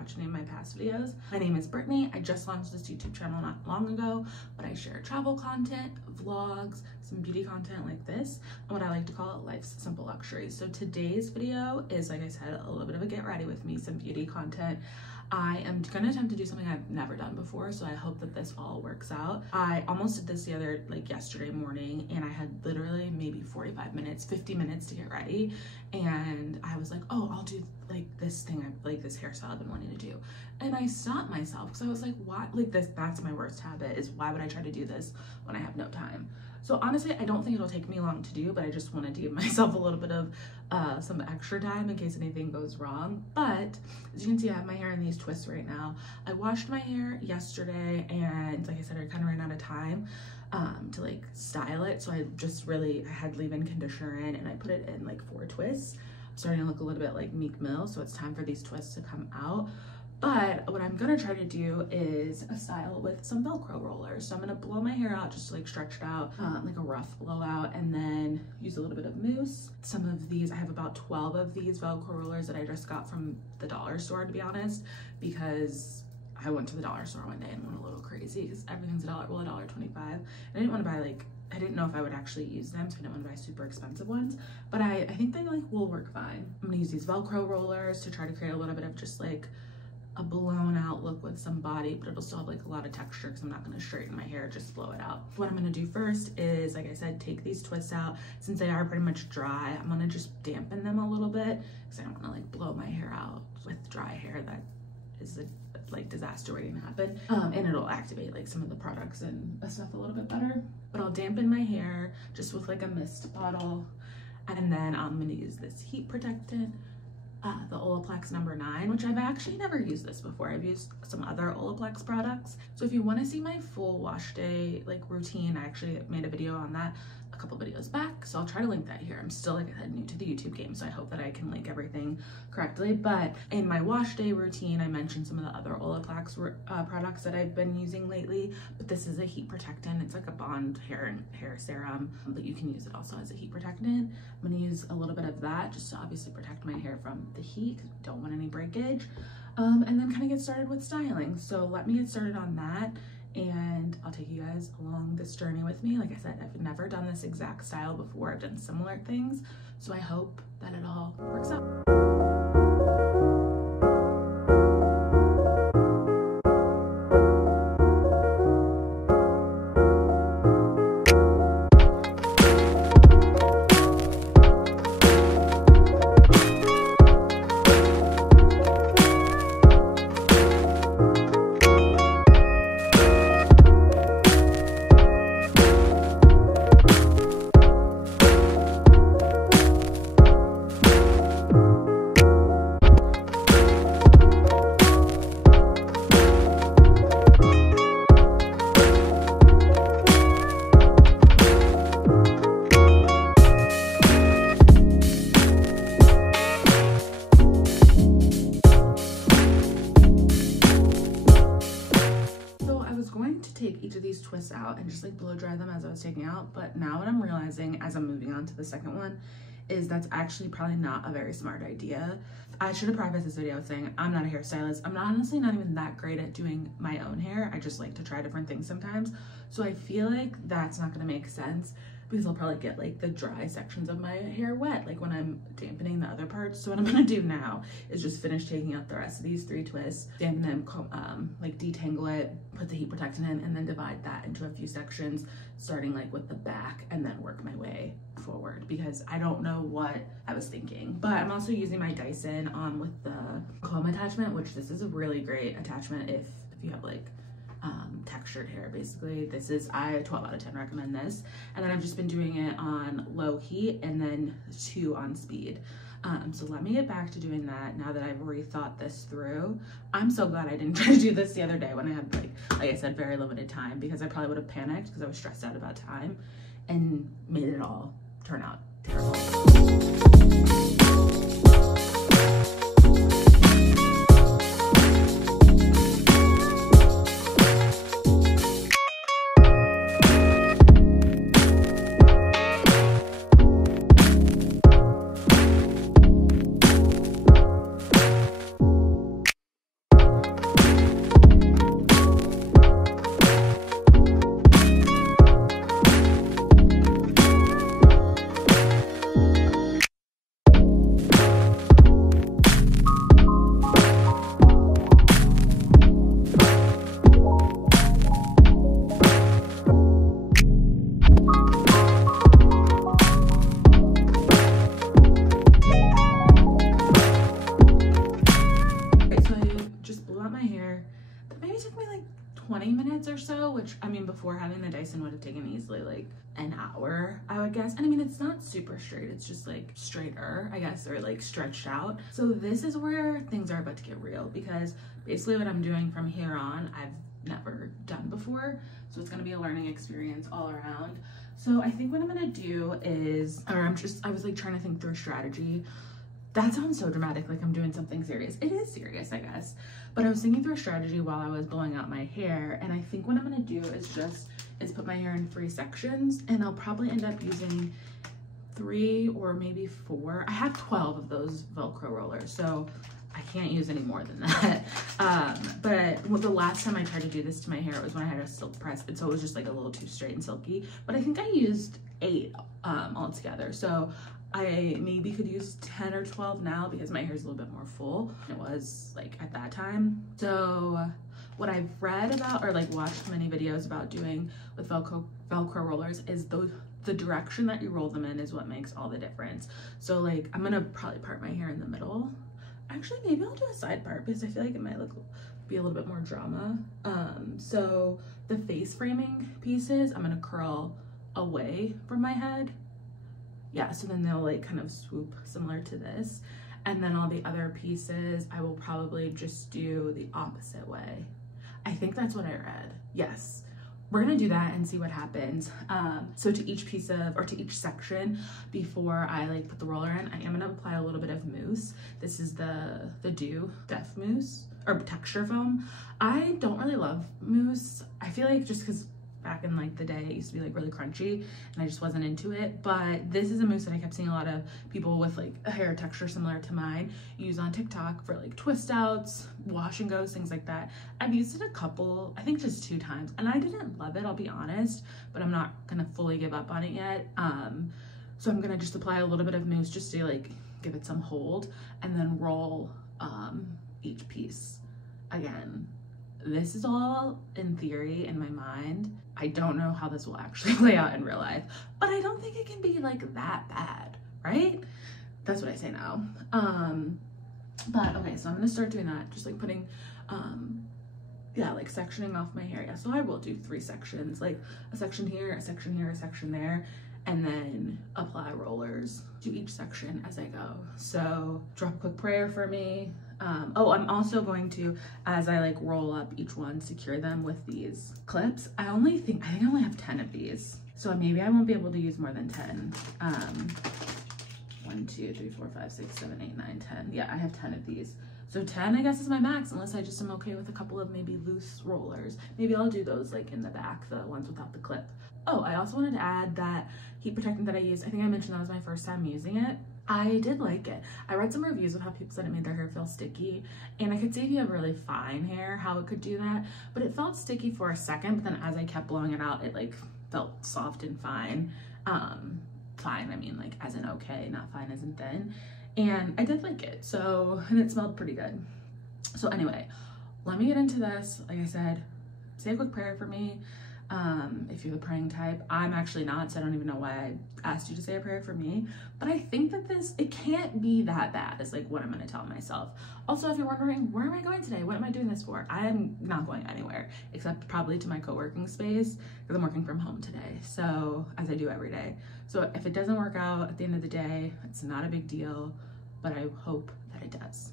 watched any of my past videos. My name is Brittany. I just launched this YouTube channel not long ago, but I share travel content, vlogs, some beauty content like this, and what I like to call it life's simple luxuries. So today's video is, like I said, a little bit of a get ready with me, some beauty content. I am gonna attempt to do something I've never done before, so I hope that this all works out. I almost did this yesterday morning, and I had literally maybe 45 minutes, 50 minutes to get ready, and I was like, oh, I'll do like this thing, like this hairstyle I've been wanting to do. And I stopped myself because I was like, why? Like that's my worst habit, is why would I try to do this when I have no time? So honestly, I don't think it'll take me long to do, but I just wanted to give myself a little bit of some extra time in case anything goes wrong. But as you can see, I have my hair in these twists right now. I washed my hair yesterday, and like I said, I kind of ran out of time to like style it. So I had leave-in conditioner in, and I put it in like 4 twists. I'm starting to look a little bit like Meek Mill, so it's time for these twists to come out. But what I'm gonna try to do is a style with some velcro rollers. So I'm gonna blow my hair out just to like stretch it out, like a rough blowout, and then use a little bit of mousse. Some of these, I have about 12 of these velcro rollers that I just got from the dollar store, to be honest, because I went to the dollar store one day and went a little crazy because everything's $1.25. I didn't want to buy I didn't know if I would actually use them, so I didn't want to buy super expensive ones, but I think they like will work fine. I'm gonna use these velcro rollers to try to create a little bit of just like a blown out look with some body, but it'll still have like a lot of texture because I'm not going to straighten my hair, just blow it out. What I'm going to do first is, like I said, take these twists out. Since they are pretty much dry, I'm going to just dampen them a little bit because I don't want to like blow my hair out with dry hair. That is a like disaster waiting to happen, and it'll activate like some of the products and stuff a little bit better. But I'll dampen my hair just with like a mist bottle, and then I'm going to use this heat protectant, the Olaplex No. 9, which I've actually never used this before. I've used some other Olaplex products. So if you want to see my full wash day like routine, I actually made a video on that a couple videos back, so I'll try to link that here. I'm still, like I said, new to the YouTube game, so I hope that I can link everything correctly. But in my wash day routine, I mentioned some of the other Olaplex products that I've been using lately, but this is a heat protectant. It's like a bond hair serum, but you can use it also as a heat protectant. I'm gonna use a little bit of that just to obviously protect my hair from the heat because we don't want any breakage, and then kind of get started with styling. So let me get started on that, and I'll take you guys along this journey with me. Like I said, I've never done this exact style before. I've done similar things, so I hope that it all works out. Take each of these twists out and just like blow dry them as I was taking out, but now what I'm realizing as I'm moving on to the second one is that's actually probably not a very smart idea. I should have prefaced this video with saying I'm not a hairstylist. I'm honestly not even that great at doing my own hair. I just like to try different things sometimes, so I feel like that's not going to make sense because I'll probably get like the dry sections of my hair wet like when I'm dampening the other parts. So what I'm gonna do now is just finish taking out the rest of these 3 twists, dampen them, like detangle it, put the heat protectant in, and then divide that into a few sections, starting like with the back and then work my way forward because I don't know what I was thinking. But I'm also using my Dyson with the comb attachment, which this is a really great attachment if you have like textured hair. Basically, this is, I 12 out of 10 recommend this. And then I've just been doing it on low heat and then 2 on speed. So let me get back to doing that now that I've rethought this through. I'm so glad I didn't try to do this the other day when I had like I said, very limited time, because I probably would have panicked because I was stressed out about time and made it all turn out terrible. 20 minutes or so, which I mean, before having the Dyson would have taken easily like an hour, I would guess. And I mean, it's not super straight, it's just like straighter, I guess, or like stretched out. So this is where things are about to get real, because basically what I'm doing from here on, I've never done before. So it's gonna be a learning experience all around. So I think what I'm gonna do is, I was like trying to think through a strategy. That sounds so dramatic, like I'm doing something serious. It is serious, I guess. But I was thinking through a strategy while I was blowing out my hair, and I think what I'm gonna do is put my hair in 3 sections, and I'll probably end up using 3 or maybe 4. I have 12 of those Velcro rollers, so I can't use any more than that. But the last time I tried to do this to my hair, it was when I had a silk press, and so it was just like a little too straight and silky. But I think I used 8 altogether. So I maybe could use 10 or 12 now because my hair is a little bit more full than it was like at that time. So what I've read about, or like watched many videos about doing with Velcro rollers, is the direction that you roll them in is what makes all the difference. So like I'm gonna probably part my hair in the middle. Actually, maybe I'll do a side part because I feel like it might be a little bit more drama. So the face framing pieces, I'm gonna curl away from my head. Yeah, so then they'll like kind of swoop similar to this. And then all the other pieces, I will probably just do the opposite way. I think that's what I read. Yes, we're gonna do that and see what happens. So to each piece of, or to each section, before I like put the roller in, I am gonna apply a little bit of mousse. This is the Doux Def Mousse, or texture foam. I don't really love mousse. I feel like just because back in like the day it used to be like really crunchy and I just wasn't into it, but this is a mousse that I kept seeing a lot of people with like a hair texture similar to mine use on TikTok for like twist outs, wash and goes, things like that. I've used it a couple, I think just 2 times, and I didn't love it, I'll be honest, but I'm not gonna fully give up on it yet. So I'm gonna just apply a little bit of mousse just to like give it some hold, and then roll each piece. Again, this is all in theory in my mind. I don't know how this will actually play out in real life, but I don't think it can be like that bad, right? That's what I say now. But okay, so I'm gonna start doing that, just like putting, yeah, like sectioning off my hair. Yeah, so I will do 3 sections, like a section here, a section here, a section there, and then apply rollers to each section as I go. So drop a quick prayer for me. Oh, I'm also going to, as I like roll up each one, secure them with these clips. I think I only have 10 of these, so maybe I won't be able to use more than 10. 1, 2, 3, 4, 5, 6, 7, 8, 9, 10. Yeah, I have 10 of these. So 10, I guess, is my max, unless I just am okay with a couple of maybe loose rollers. Maybe I'll do those like in the back, the ones without the clip. Oh, I also wanted to add that heat protectant that I used, I think I mentioned that was my first time using it. I did like it. I read some reviews of how people said it made their hair feel sticky, and I could see if you have really fine hair how it could do that, but it felt sticky for a second, but then as I kept blowing it out, it like felt soft and fine. Fine, I mean like as in okay, not fine as in thin. And I did like it, so, and it smelled pretty good. So anyway, let me get into this. Like I said, say a quick prayer for me. If you're the praying type. I'm actually not, so I don't even know why I asked you to say a prayer for me, but I think that it can't be that bad is like what I'm gonna tell myself. Also, if you're wondering, where am I going today? What am I doing this for? I'm not going anywhere, except probably to my co-working space, because I'm working from home today, so, as I do every day. So if it doesn't work out at the end of the day, it's not a big deal, but I hope that it does.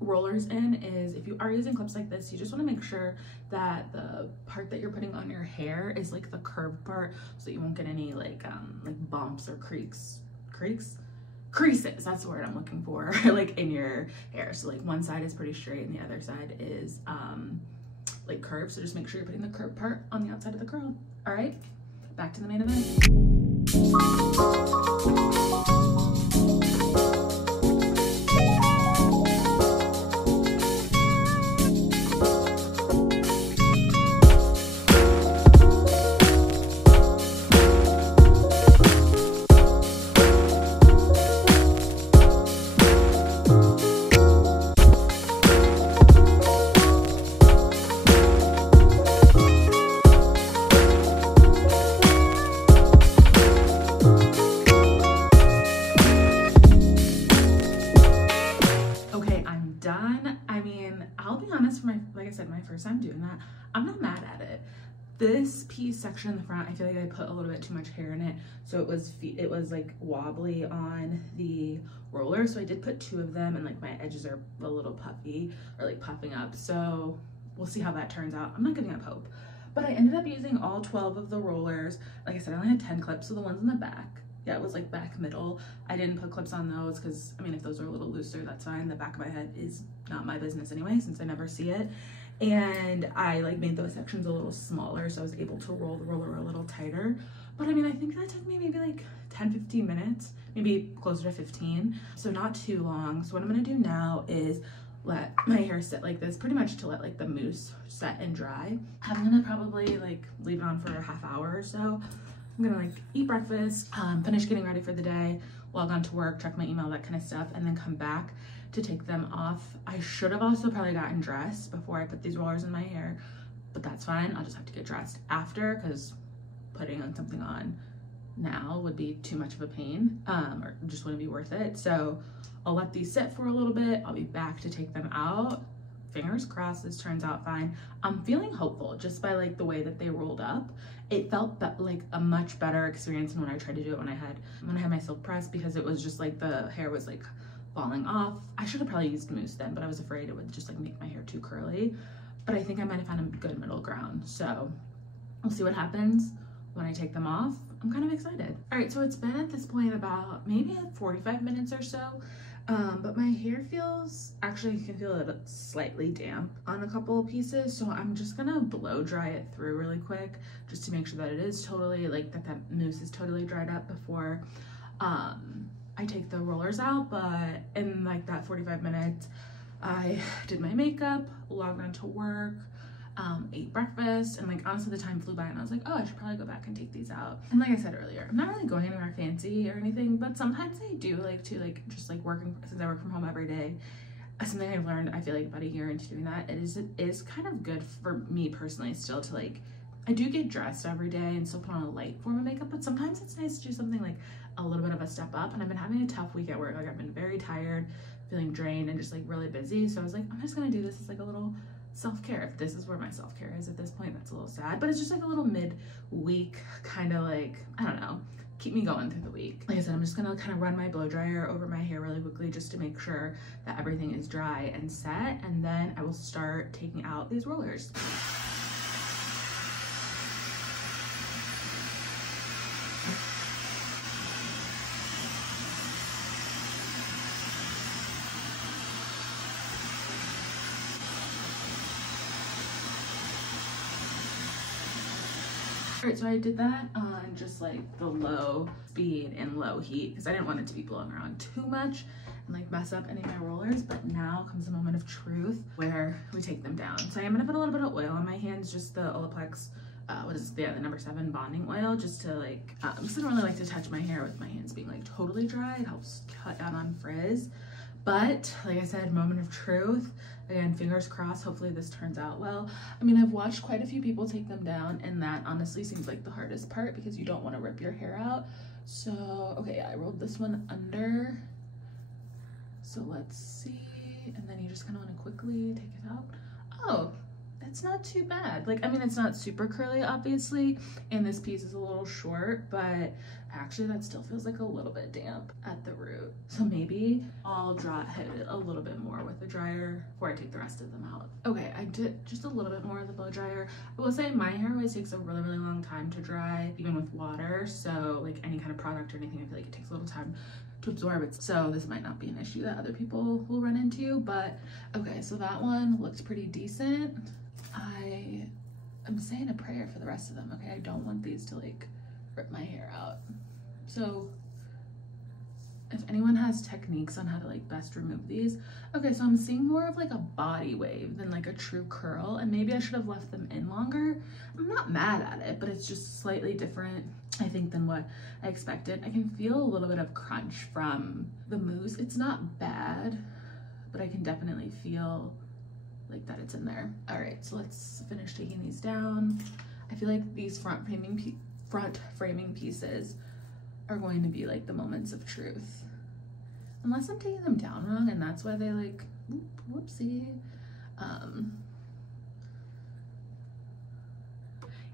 Rollers in is, if you are using clips like this, you just want to make sure that the part that you're putting on your hair is like the curved part, so that you won't get any like bumps or creases, that's the word I'm looking for, like in your hair. So like one side is pretty straight and the other side is like curved, so just make sure you're putting the curved part on the outside of the curl. All right, back to the main event. mean, I'll be honest, for like I said, my first time doing that, I'm not mad at it. This piece section in the front, I feel like I put a little bit too much hair in it, so it was like wobbly on the roller. So I did put 2 of them, and like my edges are a little puffy or like puffing up. So we'll see how that turns out. I'm not giving up hope, but I ended up using all 12 of the rollers. Like I said, I only had 10 clips, so the ones in the back, yeah, it was like back middle. I didn't put clips on those because, I mean, if those are a little looser, that's fine. The back of my head is not my business anyway, since I never see it. And I like made those sections a little smaller, so I was able to roll the roller a little tighter. But I mean, I think that took me maybe like 10-15 minutes, maybe closer to 15, so not too long. So what I'm gonna do now is let my hair sit like this, pretty much to let like the mousse set and dry. I'm gonna probably like leave it on for a half hour or so. I'm gonna like eat breakfast, finish getting ready for the day, log on to work, check my email, that kind of stuff, and then come back to take them off. I should have also probably gotten dressed before I put these rollers in my hair, but that's fine. I'll just have to get dressed after, because putting on something on now would be too much of a pain, or just wouldn't be worth it. So I'll let these sit for a little bit. I'll be back to take them out. Fingers crossed this turns out fine. I'm feeling hopeful just by like the way that they rolled up. It felt like a much better experience than when I tried to do it when I had my silk press, because it was just like the hair was like falling off. I should have probably used mousse then, but I was afraid it would just like make my hair too curly. But I think I might have found a good middle ground. So we'll see what happens when I take them off. I'm kind of excited. All right, so it's been at this point about maybe 45 minutes or so. But my hair feels, actually you can feel it slightly damp on a couple of pieces. So I'm just gonna blow dry it through really quick just to make sure that it is totally, like that mousse is totally dried up before I take the rollers out. But in like that 45 minutes, I did my makeup, logged on to work, ate breakfast, and like honestly the time flew by and I was like, oh, I should probably go back and take these out. And like I said earlier, I'm not really going anywhere fancy or anything, but sometimes I do like to just like working, since I work from home every day. Something I've learned, I feel like about a year into doing that, it is kind of good for me personally still to like, I do get dressed every day and still put on a light form of makeup, but sometimes it's nice to do something like a little bit of a step up. And I've been having a tough week at work. Like I've been very tired, feeling drained, and just like really busy. So I was like, I'm just gonna do this as like a little self-care. If this is where my self-care is at this point, that's a little sad, but it's just like a little mid-week kind of like, I don't know, keep me going through the week. Like I said, I'm just gonna kind of run my blow dryer over my hair really quickly just to make sure that everything is dry and set, and then I will start taking out these rollers. Alright, so I did that on just like the low speed and low heat because I didn't want it to be blowing around too much and like mess up any of my rollers. But now comes the moment of truth where we take them down. So I'm gonna put a little bit of oil on my hands, just the Olaplex, the number 7 bonding oil, just to like, I don't really like to touch my hair with my hands being like totally dry. It helps cut down on frizz. But like I said, moment of truth. Again, fingers crossed, hopefully this turns out well. I mean, I've watched quite a few people take them down, and that honestly seems like the hardest part because you don't want to rip your hair out. So, okay, yeah, I rolled this one under. So let's see. And then you just kind of want to quickly take it out. Oh, it's not too bad. Like, I mean, it's not super curly, obviously, and this piece is a little short, but actually that still feels like a little bit damp at the root. So maybe I'll hit it a little bit more with the dryer before I take the rest of them out. Okay, I did just a little bit more of the blow dryer. I will say my hair always takes a really, really long time to dry, even with water. So like any kind of product or anything, I feel like it takes a little time to absorb it. So this might not be an issue that other people will run into, but okay, so that one looks pretty decent. I'm saying a prayer for the rest of them, okay? I don't want these to like rip my hair out. So if anyone has techniques on how to like best remove these. Okay, so I'm seeing more of like a body wave than like a true curl, and maybe I should have left them in longer. I'm not mad at it, but it's just slightly different, I think, than what I expected. I can feel a little bit of crunch from the mousse. It's not bad, but I can definitely feel like that it's in there. All right, so let's finish taking these down. I feel like these front framing pieces are going to be like the moments of truth, unless I'm taking them down wrong and that's why they like, whoopsie.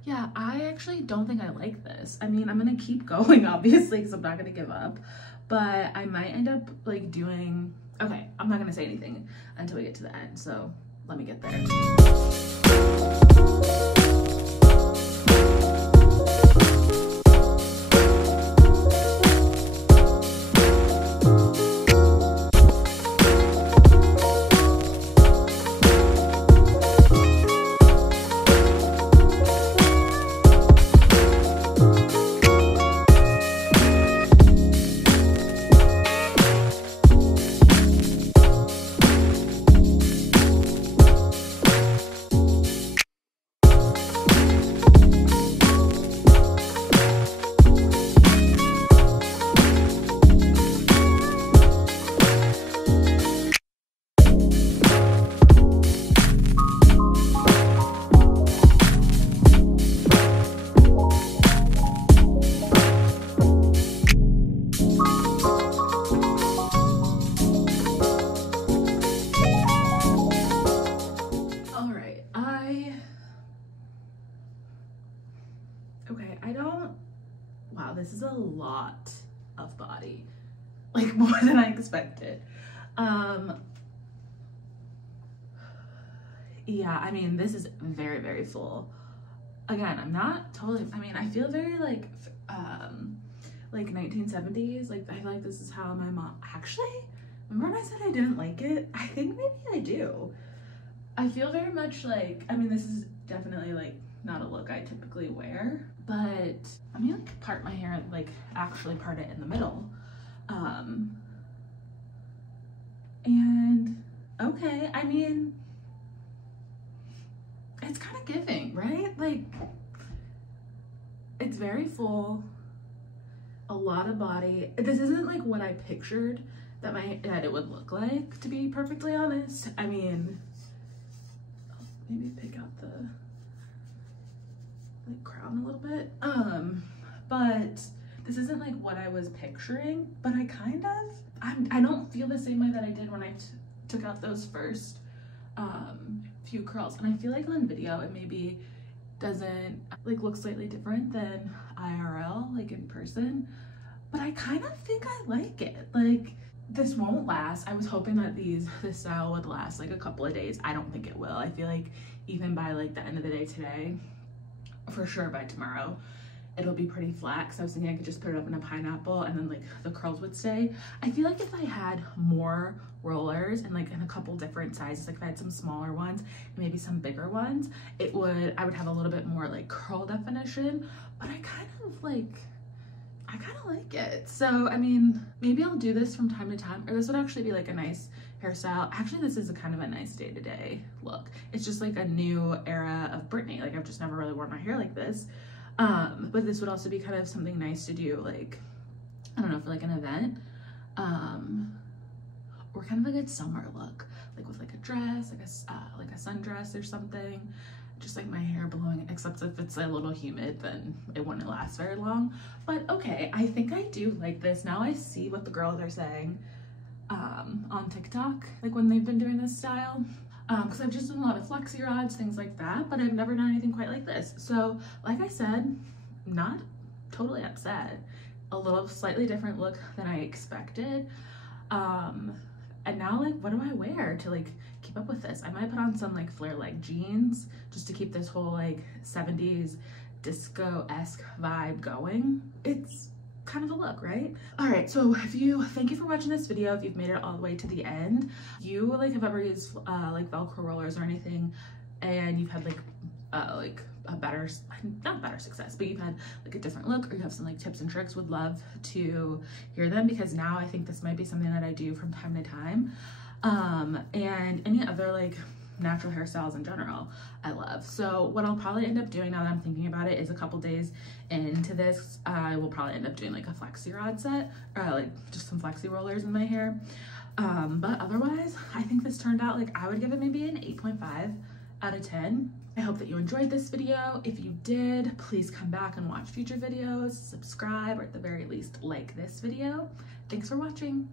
Yeah, I actually don't think I like this. I mean, I'm gonna keep going, obviously, because I'm not gonna give up, but I might end up like doing, okay, I'm not gonna say anything until we get to the end, so let me get there. Okay, wow, this is a lot of body, like more than I expected. Yeah, I mean, this is very, very full. Again, I'm not totally, I mean, I feel very like 1970s, like I feel like this is how my mom, actually, remember when I said I didn't like it? I think maybe I do. I feel very much like, I mean, this is definitely like not a look I typically wear, but I mean, like part my hair, like actually part it in the middle. And okay, I mean, it's kind of giving, right? Like, it's very full, a lot of body. This isn't like what I pictured that it would look like, to be perfectly honest. I mean, maybe pick out the like crown a little bit. But this isn't like what I was picturing, but I kind of, I don't feel the same way that I did when I took out those first few curls. And I feel like on video it maybe doesn't like look slightly different than IRL, like in person, but I kind of think I like it. Like, this won't last. I was hoping that this style would last like a couple of days. I don't think it will. I feel like even by like the end of the day today, for sure by tomorrow, it'll be pretty flat, because I was thinking I could just put it up in a pineapple and then like the curls would stay. I feel like if I had more rollers and like in a couple different sizes, like if I had some smaller ones and maybe some bigger ones, I would have a little bit more like curl definition, but I kind of like it. So I mean, maybe I'll do this from time to time, or this would actually be like a nice hairstyle. Actually, this is a kind of a nice day-to-day look. It's just like a new era of Britney. Like, I've just never really worn my hair like this. But this would also be kind of something nice to do, like, I don't know, for like an event, or kind of a good summer look, like with like a dress, like a sundress or something. Just like my hair blowing, except if it's a little humid, then it wouldn't last very long. But okay, I think I do like this. Now I see what the girls are saying on TikTok, like when they've been doing this style, because I've just done a lot of flexi rods, things like that, but I've never done anything quite like this. So like I said, not totally upset. A little slightly different look than I expected. And now, like, what do I wear to like keep up with this? I might put on some like flare leg jeans just to keep this whole like 70s disco-esque vibe going. It's kind of a look, right? All right, so thank you for watching this video. If you've made it all the way to the end, you like have ever used like velcro rollers or anything, and you've had like a better, not better success, but you've had like a different look, or you have some like tips and tricks, would love to hear them, because now I think this might be something that I do from time to time. And any other like natural hairstyles in general, I love. So what I'll probably end up doing, now that I'm thinking about it, is a couple days into this, I will probably end up doing like a flexi rod set, or like just some flexi rollers in my hair. But otherwise, I think this turned out, like, I would give it maybe an 8.5 out of 10. I hope that you enjoyed this video. If you did, please come back and watch future videos, subscribe, or at the very least, like this video. Thanks for watching.